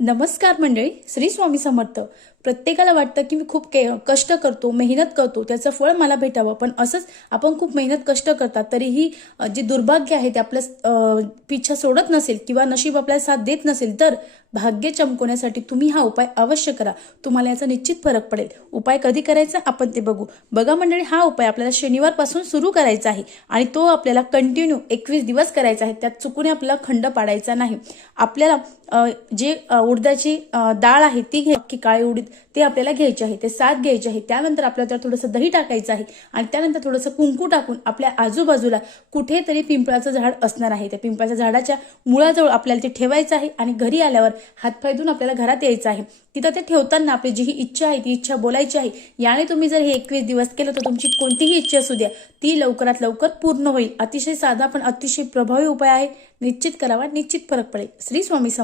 नमस्कार मंडळी, श्री स्वामी समर्थ. प्रत्येकाला वाटतं की मी खूप कष्ट करतो, मेहनत करतो, त्याचं फळ मला भेटावं. पण असंच आपण खूप मेहनत कष्ट करतात तरीही जे दुर्भाग्य आहे ते आपलं पिछा सोडत नसेल किंवा नशीब आपल्याला साथ देत नसेल तर भाग्य चमकवण्यासाठी तुम्ही हा उपाय अवश्य करा. तुम्हाला याचा निश्चित फरक पडेल. उपाय कधी करायचा आपण ते बघू. बघा मंडळी, हा उपाय आपल्याला शनिवारपासून सुरू करायचा आहे आणि तो आपल्याला कंटिन्यू 21 दिवस करायचा आहे. त्यात चुकून आपल्याला खंड पाडायचा नाही. आपल्याला जे उडदाची डाळ आहे ती की काळी उडीद ते आपल्याला घ्यायचे आहे. ते 7 घ्यायचे आहे. त्यानंतर आपल्याला त्यात थोडंसं दही टाकायचं आहे आणि त्यानंतर थोडंसं कुंकू टाकून आपल्या आजूबाजूला कुठेतरी पिंपळाचं झाड असणार आहे. त्या पिंपळाच्या झाडाच्या मुळाजवळ आपल्याला ते ठेवायचं आहे आणि घरी आल्यावर हातपाय धुवून आपल्याला घरात यायचं आहे. तिथं ते ठेवताना आपली जी ही इच्छा आहे ती इच्छा बोलायची आहे. याने तुम्ही जर हे 21 दिवस केलं तर तुमची कोणतीही इच्छा असू द्या ती लवकरात लवकर पूर्ण होईल. अतिशय साधा पण अतिशय प्रभावी उपाय आहे. निश्चित करावा, निश्चित फरक पडेल. श्री स्वामी समर्थ.